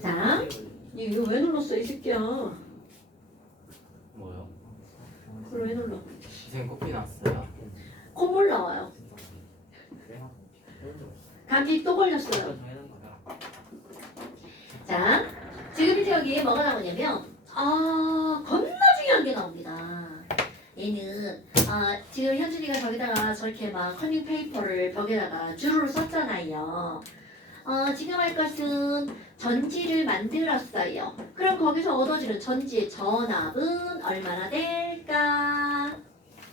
자, 이거 왜 눌렀어 이 새끼야? 뭐요? 그걸 왜 눌러? 선생님 코피 났어요. 콧물 나와요. 감기 또 걸렸어요. 자, 지금 이제 여기에 뭐가 나오냐면 겁나 중요한 게 나옵니다. 얘는 지금 현준이가 저기다가 저렇게 막 커닝 페이퍼를 벽에다가 주르르 썼잖아요. 지금 할 것은 전지를 만들었어요. 그럼 거기서 얻어지는 전지의 전압은 얼마나 될까?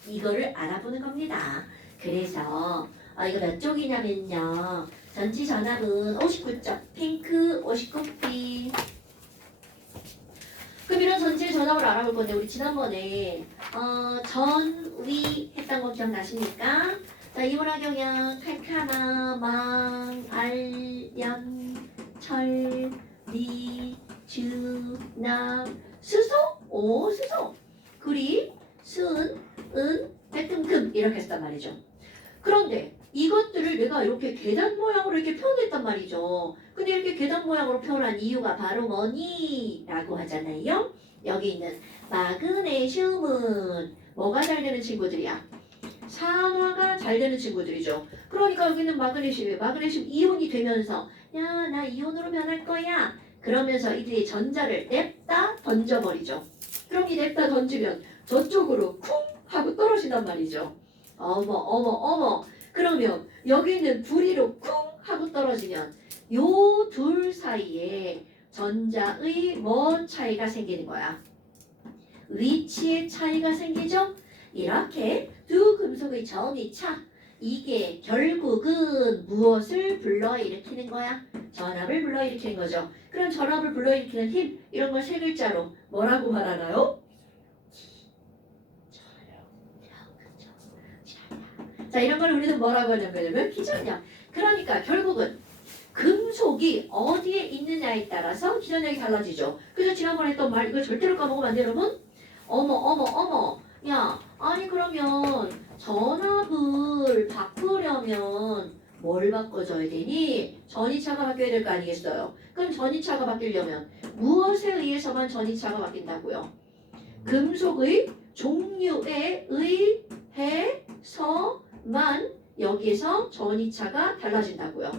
이거를 알아보는 겁니다. 그래서 이거 몇 쪽이냐면요. 전지 전압은 59쪽, 핑크 59B. 그럼 이런 전지의 전압을 알아볼 건데 우리 지난번에 전위 했던 거 기억나십니까? 자, 이온화경양, 칼카나, 망, 알, 연, 철, 리, 주, 납, 수소? 오, 수소. 구리, 순, 은, 백금, 금 이렇게 했단 말이죠. 그런데 이것들을 내가 이렇게 계단 모양으로 이렇게 표현했단 말이죠. 근데 이렇게 계단 모양으로 표현한 이유가 바로 뭐니? 라고 하잖아요. 여기 있는 마그네슘은 뭐가 잘 되는 친구들이야? 산화가 잘 되는 친구들이죠. 그러니까 여기는 마그네슘이 이온이 되면서 야, 나 이온으로 변할 거야. 그러면서 이들이 전자를 냅다 던져버리죠. 그럼 이 냅다 던지면 저쪽으로 쿵 하고 떨어진단 말이죠. 어머. 그러면 여기 있는 구리로 쿵 하고 떨어지면 요 둘 사이에 전자의 뭔 차이가 생기는 거야? 위치의 차이가 생기죠? 이렇게 두 금속의 전위차 이게 결국은 무엇을 불러일으키는 거야? 전압을 불러일으키는 거죠. 그럼 전압을 불러일으키는 힘 이런 걸 세 글자로 뭐라고 말하나요? 자, 이런 걸 우리는 뭐라고 하냐면 기전력. 그러니까 결국은 금속이 어디에 있느냐에 따라서 기전력이 달라지죠. 그래서 지난번에 했던 말 이걸 절대로 까먹으면 안 돼요, 여러분. 어머. 야, 아니 그러면 전압을 바꾸려면 뭘 바꿔줘야 되니? 전이차가 바뀌어야 될 거 아니겠어요? 그럼 전이차가 바뀌려면 무엇에 의해서만 전이차가 바뀐다고요? 금속의 종류에 의해서만 여기에서 전이차가 달라진다고요.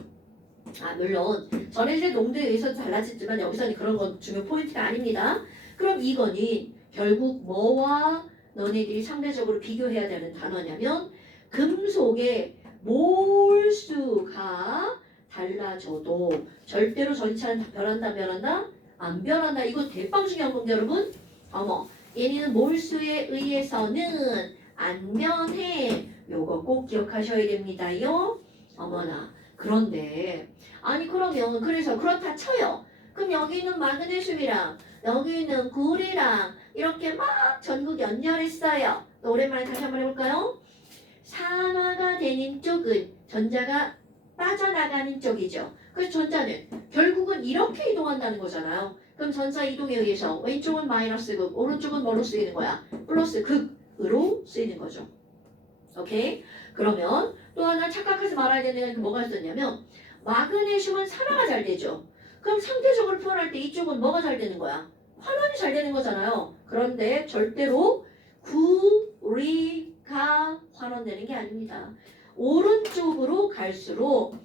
물론 전해질의 농도에 의해서 달라지지만 여기서는 그런 건 중요 포인트가 아닙니다. 그럼 이거는 결국 뭐와 너네들이 상대적으로 비교해야 되는 단어냐면 금속의 몰수가 달라져도 절대로 전이차는 변한다? 안 변한다. 이거 대빵 중요한 건데 여러분. 얘는 몰수에 의해서는 안 변해. 요거 꼭 기억하셔야 됩니다요. 어머나. 그런데 아니 그러면 그래서 그렇다 쳐요. 그럼 여기 있는 마그네슘이랑 여기 있는 구리랑 이렇게 막 전국 연결했어요. 오랜만에 다시 한번 해볼까요? 산화가 되는 쪽은 전자가 빠져나가는 쪽이죠. 그래서 전자는 결국은 이렇게 이동한다는 거잖아요. 그럼 전자 이동에 의해서 왼쪽은 마이너스 극, 오른쪽은 뭐로 쓰이는 거야? 플러스 극으로 쓰이는 거죠. 오케이? 그러면 또 하나 착각하지 말아야 되는 게 뭐가 있었냐면 마그네슘은 산화가 잘 되죠. 그럼 상대적으로 표현할 때 이쪽은 뭐가 잘 되는 거야? 환원이 잘 되는 거잖아요. 그런데 절대로 구리가 환원되는 게 아닙니다. 오른쪽으로 갈수록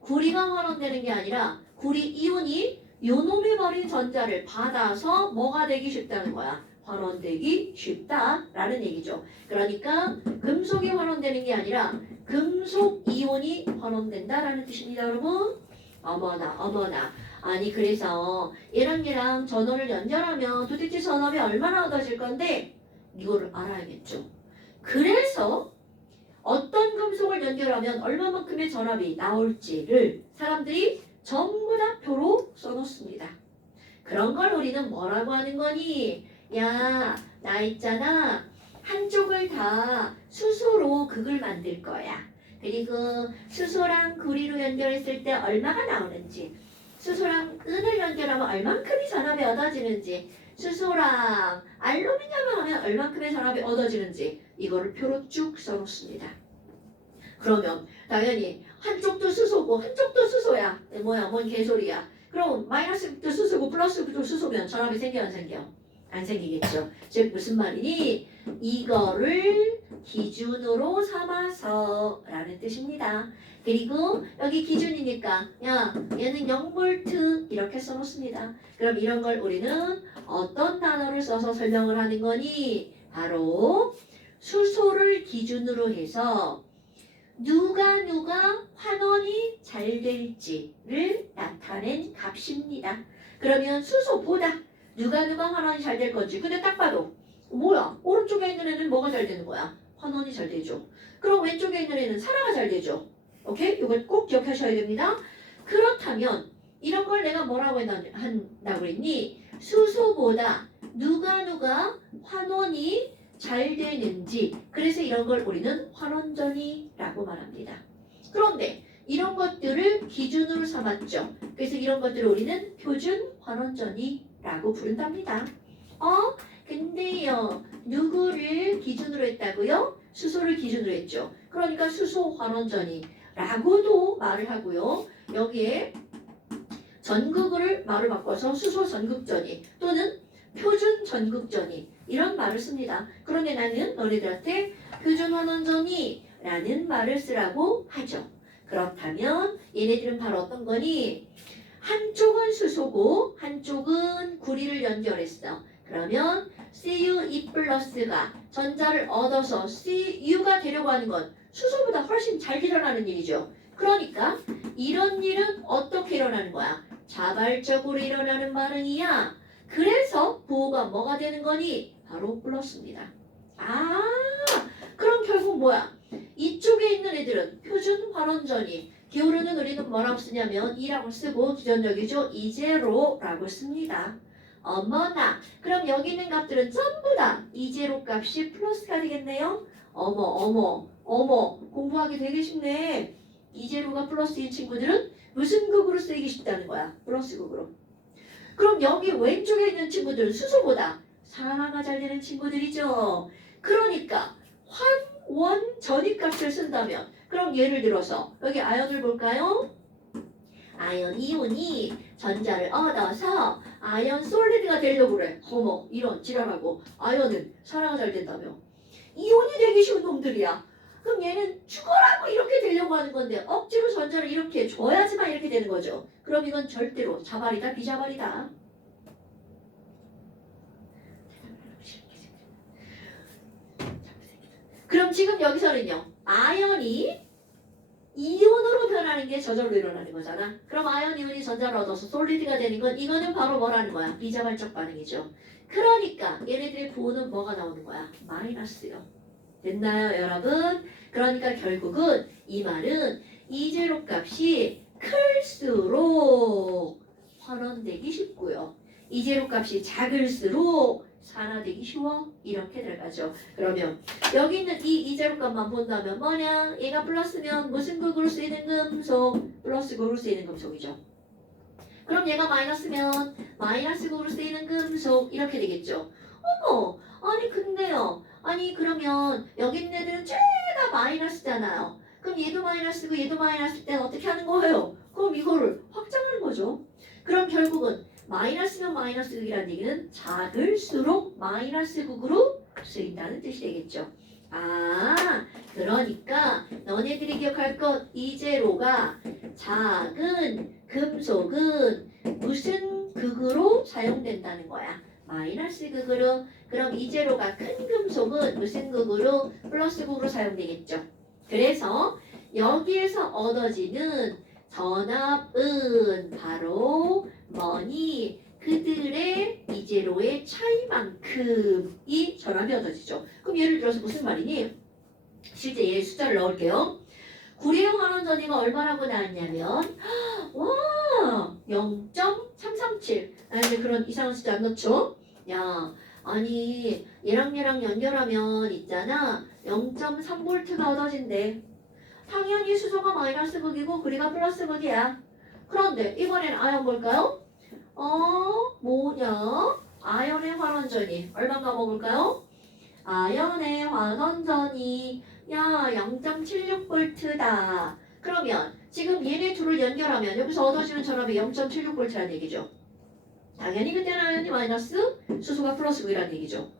구리가 환원되는 게 아니라 구리 이온이 요놈이 버린 전자를 받아서 뭐가 되기 쉽다는 거야. 환원되기 쉽다라는 얘기죠. 그러니까 금속이 환원되는 게 아니라 금속 이온이 환원된다라는 뜻입니다, 여러분. 어머나. 아니 그래서 얘랑 전원을 연결하면 도대체 전압이 얼마나 얻어질 건데 이거를 알아야겠죠. 그래서 어떤 금속을 연결하면 얼마만큼의 전압이 나올지를 사람들이 전부 다 표로 써놓습니다. 그런 걸 우리는 뭐라고 하는 거니? 야, 나 있잖아. 한쪽을 다 수소로 극을 만들 거야. 그리고 수소랑 구리로 연결했을 때 얼마가 나오는지, 수소랑 은을 연결하면 얼만큼의 전압이 얻어지는지, 수소랑 알루미늄을 하면 얼만큼의 전압이 얻어지는지 이거를 표로 쭉 써놓습니다. 그러면 당연히 한쪽도 수소고 한쪽도 수소야. 뭐야, 뭔 개소리야. 그럼 마이너스 극도 수소 플러스 수소면 전압이 생겨 안 생겨? 안 생기겠죠. 즉 무슨 말이니? 이거를 기준으로 삼아서 라는 뜻입니다. 그리고 여기 기준이니까 야 얘는 0V 이렇게 써놓습니다. 그럼 이런 걸 우리는 어떤 단어를 써서 설명을 하는 거니? 바로 수소를 기준으로 해서 누가 환원이 잘 될지를 나타낸 값입니다. 그러면 수소보다 누가 환원이 잘 될 건지. 근데 딱 봐도 뭐야? 오른쪽에 있는 애는 뭐가 잘 되는 거야? 환원이 잘 되죠. 그럼 왼쪽에 있는 애는 산화가 잘 되죠. 오케이? 이걸 꼭 기억하셔야 됩니다. 그렇다면 이런 걸 내가 뭐라고 한다고 했니? 수소보다 누가 환원이 잘 되는지. 그래서 이런 걸 우리는 환원전이라고 말합니다. 그런데 이런 것들을 기준으로 삼았죠. 그래서 이런 것들을 우리는 표준 환원전이라고 부른답니다. 근데요, 누구를 기준으로 했다고요? 수소를 기준으로 했죠. 그러니까 수소 환원전이라고도 말을 하고요. 여기에 전극을 말을 바꿔서 수소 전극전이 또는 표준 전극전이 이런 말을 씁니다. 그런데 나는 너희들한테 표준 환원전이라는 말을 쓰라고 하죠. 그렇다면 얘네들은 바로 어떤 거니? 한쪽은 수소고 한쪽은 구리를 연결했어. 그러면 Cu2 플러스가 전자를 얻어서 Cu가 되려고 하는 건 수소보다 훨씬 잘 일어나는 일이죠. 그러니까 이런 일은 어떻게 일어나는 거야? 자발적으로 일어나는 반응이야. 그래서 부호가 뭐가 되는 거니? 바로 플러스입니다. 그럼 결국 뭐야? 이쪽에 있는 애들은 표준 환원전이 기울어는 우리는 뭐라고 쓰냐면 2라고 쓰고 기존적이죠. 이제로라고 씁니다. 어머나, 그럼 여기 있는 값들은 전부 다 이제로 값이 플러스가 되겠네요. 어머, 공부하기 되게 쉽네. 이제로가 플러스인 친구들은 무슨 극으로 쓰이기 쉽다는 거야? 플러스 극으로. 그럼 여기 왼쪽에 있는 친구들은 수소보다 산화가 잘 되는 친구들이죠. 그러니까 환원 전입값을 쓴다면 그럼 예를 들어서 여기 아연을 볼까요? 아연 이온이 전자를 얻어서 아연 솔리드가 되려고 그래. 어머 이런 지랄하고 아연은 산화가 잘 된다며. 이온이 되기 쉬운 놈들이야. 그럼 얘는 죽어라고 이렇게 되려고 하는 건데 억지로 전자를 이렇게 줘야지만 이렇게 되는 거죠. 그럼 이건 절대로 자발이다 비자발이다. 그럼 지금 여기서는요. 아연이 이온으로 변하는 게 저절로 일어나는 거잖아. 그럼 아연 이온이 전자를 얻어서 솔리드가 되는 건 이거는 바로 뭐라는 거야? 비자발적 반응이죠. 그러니까 얘네들의 부호는 뭐가 나오는 거야? 마이너스요. 됐나요 여러분? 그러니까 결국은 이 말은 이제로 값이 클수록 환원되기 쉽고요. 이제로 값이 작을수록 산화되기 쉬워. 이렇게 들어가죠. 그러면 여기 있는 이 이제로 값만 본다면 뭐냐? 얘가 플러스면 무슨 극으로 쓰이는 금속? 플러스 극으로 쓰이는 금속이죠. 그럼 얘가 마이너스면 마이너스 극으로 쓰이는 금속 이렇게 되겠죠. 어머, 아니 근데요. 아니 그러면 여기 있는 애들은 죄다 마이너스잖아요. 그럼 얘도 마이너스고 얘도 마이너스일 때는 어떻게 하는 거예요? 그럼 이거를 확장하는 거죠. 그럼 결국은 마이너스면 마이너스 극이라는 얘기는 작을수록 마이너스 극으로 쓰인다는 뜻이 되겠죠. 그러니까 너네들이 기억할 것 이제로가 작은 금속은 무슨 극으로 사용된다는 거야? 마이너스 극으로. 그럼 이제로가 큰 금속은 무슨 극으로? 플러스 극으로 사용되겠죠. 그래서 여기에서 얻어지는 전압은 바로 뭐니? 그들의 이제로의 차이만큼이 전압이 얻어지죠. 그럼 예를 들어서 무슨 말이니? 실제 얘 숫자를 넣을게요. 구리형 환원전이가 얼마라고 나왔냐면 와 0.337. 근데 그런 이상한 숫자 안 넣죠? 야 아니 얘랑 연결하면 있잖아 0.3V가 얻어진대. 당연히 수소가 마이너스 극이고 구리가 플러스 극이야. 그런데 이번엔 아연 볼까요? 뭐냐? 아연의 환원전이 얼마인가 먹을까요? 아연의 환원전이 0.76V다. 그러면 지금 얘네 둘을 연결하면 여기서 얻어지는 전압이 0.76V라는 얘기죠. 당연히 그때는 아연이 마이너스, 수소가 플러스고 이란 얘기죠.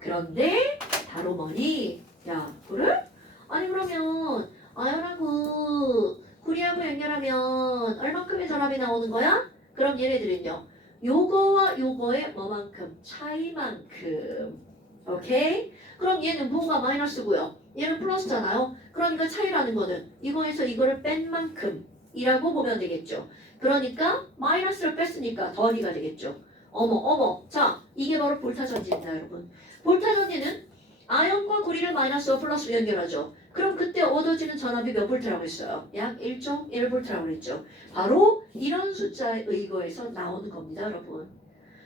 그런데 바로 뭐니? 야, 그래? 아니 그러면 아연하고 구리하고 연결하면 얼만큼의 전압이 나오는 거야? 그럼 얘네들은요. 요거와 요거의 뭐만큼? 차이만큼. 오케이? 그럼 얘는 뭐가 마이너스고요. 얘는 플러스잖아요. 그러니까 차이라는 거는 이거에서 이거를 뺀 만큼이라고 보면 되겠죠. 그러니까 마이너스를 뺐으니까 더하기가 되겠죠. 어머. 자, 이게 바로 볼타전지입니다, 여러분. 볼타전지는 아연과 구리를 마이너스와 플러스로 연결하죠. 그럼 그때 얻어지는 전압이 몇 볼트라고 했어요? 약 1.1볼트라고 했죠. 바로 이런 숫자에 의거해서 나오는 겁니다, 여러분.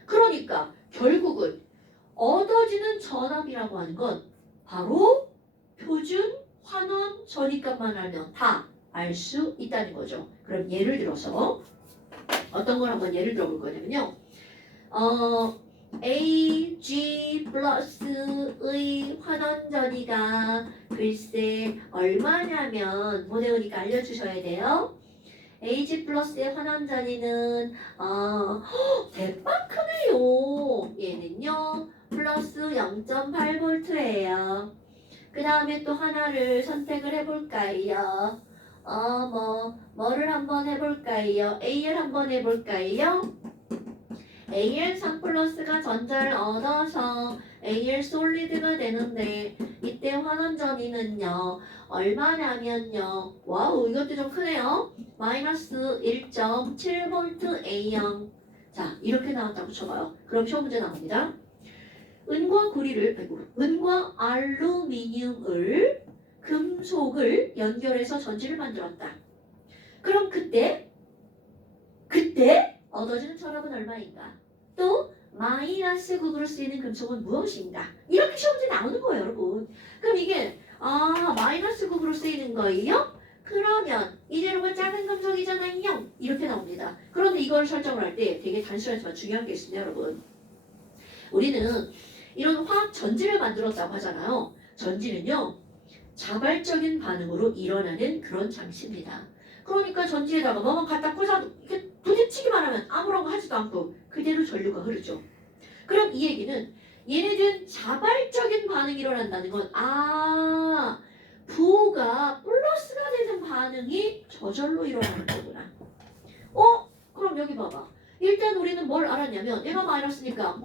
그러니까 결국은 얻어지는 전압이라고 하는 건 바로 표준 환원 전위값만 알면 다 알 수 있다는 거죠. 그럼 예를 들어서 어떤 걸 한번 예를 들어볼 거냐면요. AG 플러스의 환원 전위가 글쎄 얼마냐면 못 외우니까 알려주셔야 돼요. AG 플러스의 환원 전위는 대박 크네요. 얘는요 플러스 0.8V예요. 그 다음에 또 하나를 선택을 해볼까요? 뭐를 한번 해볼까요? AL 한번 해볼까요? AL 3 플러스가 전자를 얻어서 AL 솔리드가 되는데 이때 환원 전위는요 얼마냐면요 와우 이것도 좀 크네요 마이너스 1.7V A0 자 이렇게 나왔다고 쳐봐요 그럼 시험 문제 나옵니다 은과 알루미늄을 금속을 연결해서 전지를 만들었다 그럼 그때 얻어지는 전압은 얼마인가? 또 마이너스 극으로 쓰이는 금속은 무엇인가? 이렇게 시험 문제 나오는 거예요, 여러분. 그럼 이게 마이너스 극으로 쓰이는 거예요? 그러면 이 재료가 작은 금속이잖아요. 이렇게 나옵니다. 그런데 이걸 설정을 할 때 되게 단순하지만 중요한 게 있습니다, 여러분. 우리는 이런 화학 전지를 만들었다고 하잖아요. 전지는요, 자발적인 반응으로 일어나는 그런 장치입니다. 그러니까 전지에다가 뭐만 갖다 꽂아도 이렇게 부딪히기만 하면 아무런 거 하지도 않고 그대로 전류가 흐르죠. 그럼 이 얘기는 얘네들은 자발적인 반응이 일어난다는 건 부가 플러스가 되는 반응이 저절로 일어나는 거구나. 그럼 여기 봐봐. 일단 우리는 뭘 알았냐면 얘가 마이너스니까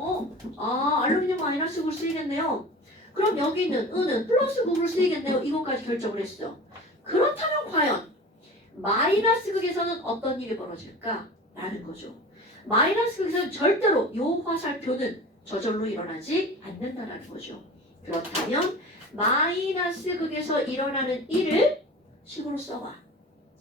알루미늄 마이너스로 쓰이겠네요. 그럼 여기 있는 은은 플러스 극으로 쓰이겠네요. 이것까지 결정을 했어. 그렇다면 과연 마이너스 극에서는 어떤 일이 벌어질까? 라는 거죠. 마이너스 극에서는 절대로 요 화살표는 저절로 일어나지 않는다라는 거죠. 그렇다면 마이너스 극에서 일어나는 일을 식으로 써봐.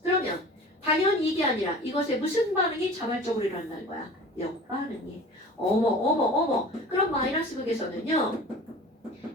그러면 당연히 이게 아니라 이것에 무슨 반응이 자발적으로 일어난다는 거야? 역반응이. 어머. 그럼 마이너스 극에서는요.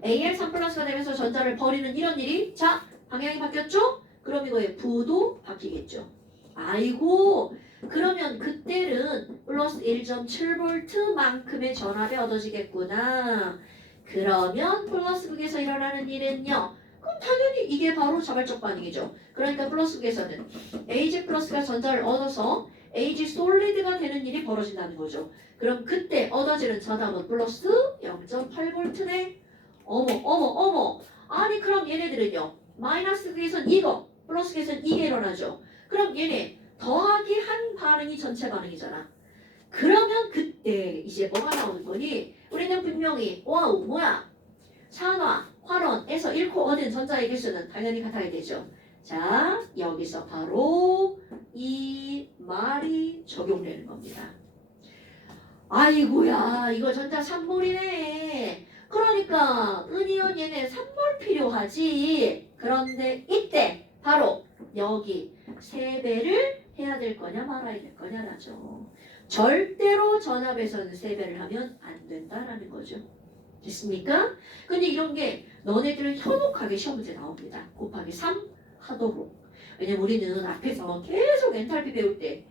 AL3 플러스가 되면서 전자를 버리는 이런 일이 자 방향이 바뀌었죠? 그럼 이거의 부도 바뀌겠죠. 아이고 그러면 그때는 플러스 1.7V만큼의 전압이 얻어지겠구나. 그러면 플러스 극에서 일어나는 일은요. 그럼 당연히 이게 바로 자발적 반응이죠. 그러니까 플러스 극에서는 AG 플러스가 전자를 얻어서 AG 솔리드가 되는 일이 벌어진다는 거죠. 그럼 그때 얻어지는 전압은 플러스 0.8V네. 어머. 아니 그럼 얘네들은요. 마이너스 극에선 이거, 플러스 극에선 이게 일어나죠. 그럼 얘네 더하기 한 반응이 전체 반응이잖아. 그러면 그때 이제 뭐가 나오는 거니? 우리는 분명히 와우 뭐야? 산화, 활원에서 잃고 얻은 전자의 개수는 당연히 같아야 되죠. 자 여기서 바로 이 말이 적용되는 겁니다. 아이고야 이거 전자 3몰이네. 그러니까 은이온 얘네 3몰 필요하지. 그런데 이때 바로 여기 3배를 해야 될 거냐 말아야 될 거냐라죠. 절대로 전압에서는 3배를 하면 안 된다라는 거죠. 됐습니까? 근데 이런 게 너네들 현혹하게 시험 문제 나옵니다. 곱하기 3 하도록. 왜냐면 우리는 앞에서 계속 엔탈피 배울 때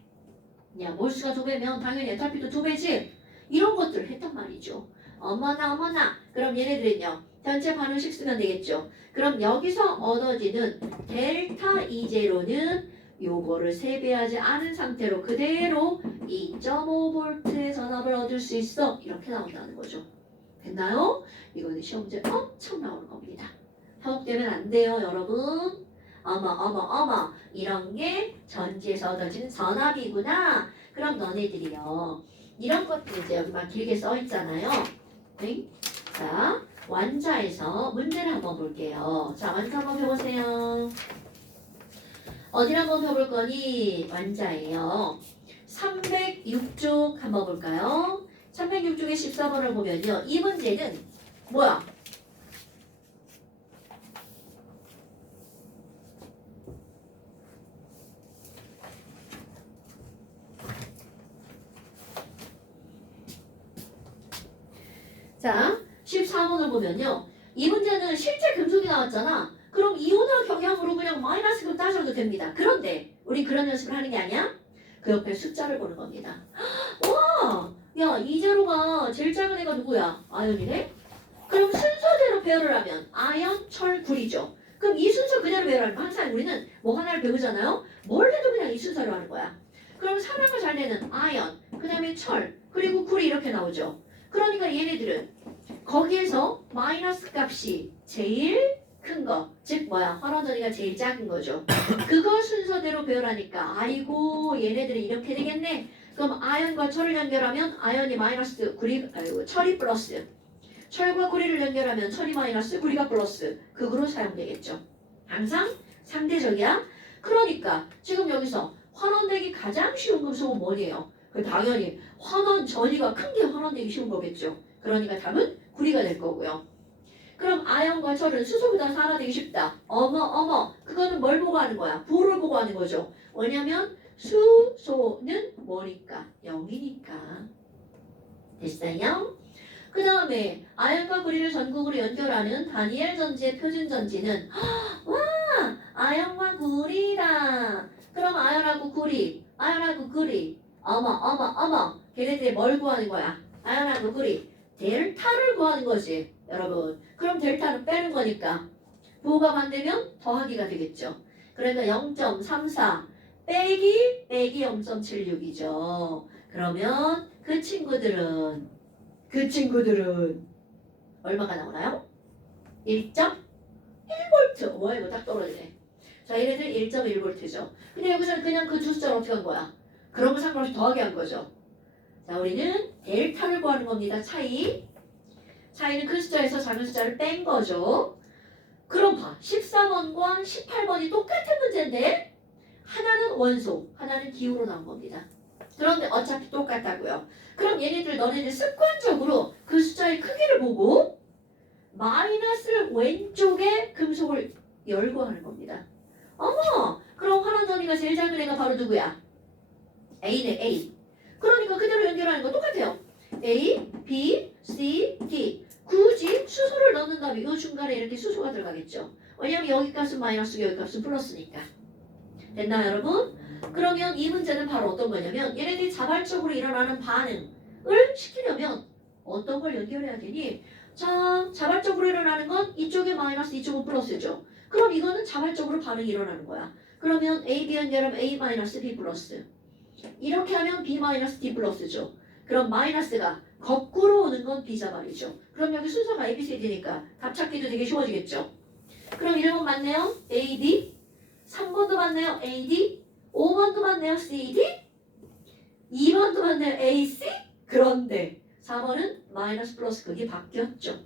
야 몰수가 2배면 당연히 엔탈피도 2배지. 이런 것들을 했단 말이죠. 어머나. 그럼 얘네들은요. 전체 반응식 쓰면 되겠죠. 그럼 여기서 얻어지는 델타 E제로는 요거를 3배하지 않은 상태로 그대로 2.5V의 전압을 얻을 찾을 수 있어? 이렇게 나온다는 거죠. 됐나요? 이거는 시험 문제 엄청 나오는 겁니다. 현혹되면 안 돼요, 여러분. 어머 이런 게 전지에서 얻어지는 전압이구나. 그럼 너네들이요. 이런 것들 이제 여기만 길게 써 있잖아요. 네? 자, 완자에서 문제를 한번 볼게요. 자, 완자 한번 펴보세요. 어디를 한번 펴볼 거니? 완자예요. 306쪽 한번 볼까요? 306쪽의 14번을 보면요. 이 문제는 뭐야? 자, 14번을 보면요. 이 문제는 실제 금속이 나왔잖아. 그럼 이온화 경향으로 그냥 마이너스로 따져도 됩니다. 그런데 우리 그런 연습을 하는 게 아니야? 그 옆에 숫자를 보는 겁니다. 와! 야, 이 제로가 제일 작은 애가 누구야? 아연이네? 그럼 순서대로 배열을 하면 아연, 철, 구리죠. 그럼 이 순서 그대로 배열하면 항상 우리는 뭐 하나를 배우잖아요? 뭘 해도 그냥 이 순서로 하는 거야. 그럼 사랑을 잘 내는 아연, 그 다음에 철, 그리고 구리 이렇게 나오죠. 그러니까 얘네들은 거기에서 마이너스 값이 제일 큰 거, 즉 뭐야? 환원전이가 제일 작은 거죠. 그거 순서대로 배열하니까 아이고 얘네들이 이렇게 되겠네. 그럼 아연과 철을 연결하면 아연이 마이너스, 철이 플러스. 철과 구리를 연결하면 철이 마이너스, 구리가 플러스. 극으로 사용되겠죠. 항상 상대적이야. 그러니까 지금 여기서 환원되기 가장 쉬운 금속은 뭐예요? 당연히 환원 전이가 큰 게 환원되기 쉬운 거겠죠. 그러니까 답은 구리가 될 거고요. 그럼 아연과 철은 수소보다 산화되기 쉽다. 어머 그거는 뭘 보고 하는 거야? 부를 보고 하는 거죠. 왜냐면 수소는 뭐니까? 0이니까. 됐어요? 그 다음에 아연과 구리를 전극으로 연결하는 다니엘 전지의 표준 전지는 와 아연과 구리다. 그럼 아연하고 구리 어머 걔네들이 뭘 구하는 거야? 아연하고 구리 델타를 구하는 거지 여러분. 그럼 델타를 빼는 거니까 부호가 반대면 더하기가 되겠죠. 그러니까 0.34 빼기 0.76이죠. 그러면 그 친구들은 얼마가 나오나요? 1.1V. 와 이거 딱 떨어지네. 자 얘네들 1.1V죠. 근데 여기서는 그냥 그 두 숫자를 어떻게 한 거야? 그런 거 상관없이 더하기 한 거죠. 자 우리는 델타를 구하는 겁니다. 차이는 큰 숫자에서 작은 숫자를 뺀 거죠. 그럼 봐. 14번과 18번이 똑같은 문제인데 하나는 원소, 하나는 기호로 나온 겁니다. 그런데 어차피 똑같다고요. 그럼 너네들 습관적으로 그 숫자의 크기를 보고 마이너스를 왼쪽에 금속을 열고 하는 겁니다. 어머! 그럼 환원전이가 제일 작은 애가 바로 누구야? A네, A. 그러니까 그대로 연결하는 거 똑같아요. A, B, C, D. 굳이 수소를 넣는다면 이 중간에 이렇게 수소가 들어가겠죠. 왜냐면 여기 값은 마이너스, 여기 값은 플러스니까. 됐나요, 여러분? 그러면 이 문제는 바로 어떤 거냐면 얘네들이 자발적으로 일어나는 반응을 시키려면 어떤 걸 연결해야 되니? 자, 자발적으로 일어나는 건 이쪽에 마이너스, 이쪽은 플러스죠. 그럼 이거는 자발적으로 반응이 일어나는 거야. 그러면 A, B 연결하면 A 마이너스 B 플러스. 이렇게 하면 B 마이너스 D 플러스죠. 그럼 마이너스가 거꾸로 오는 건 B자 말이죠. 그럼 여기 순서가 A, B, C, D니까 답 찾기도 되게 쉬워지겠죠. 그럼 1번 맞네요. A, D. 3번도 맞네요. A, D. 5번도 맞네요. C, D. 2번도 맞네요. A, C. 그런데 4번은 마이너스 플러스 극이 바뀌었죠.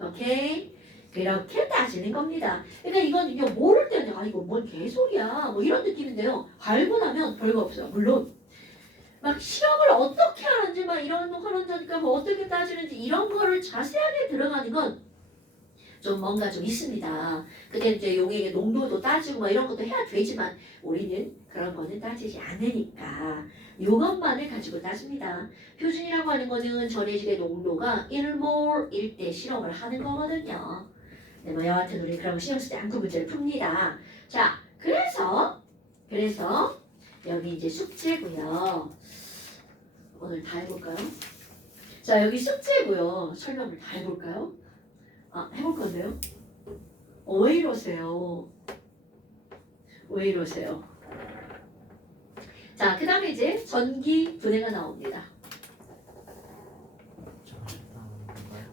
오케이? 그렇게 따지는 겁니다. 그러니까 이거 모를 때는 이거 뭔 개소리야 뭐 이런 느낌인데요. 알고 나면 별거 없어요. 물론 막 실험을 어떻게 하는지 막 이런 환원전이니까 뭐 어떻게 따지는지 이런 거를 자세하게 들어가는 건 좀 뭔가 좀 있습니다. 근데 이제 용액의 농도도 따지고 막 이런 것도 해야 되지만 우리는 그런 거는 따지지 않으니까 이것만을 가지고 따집니다. 표준이라고 하는 거는 전해질의 농도가 1몰일 때 실험을 하는 거거든요. 네, 뭐 여하튼 우리 그런 거 신경 쓰지 않고 문제를 풉니다. 자, 그래서 여기 이제 숙제고요. 오늘 다 해볼까요? 자, 여기 숙제고요. 설명을 다 해볼까요? 해볼 건데요. 왜 이러세요? 자, 그 다음에 이제 전기 분해가 나옵니다.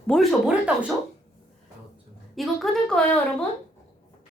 뭘 했다고 쇼? 그렇죠. 이거 끊을 거예요, 여러분.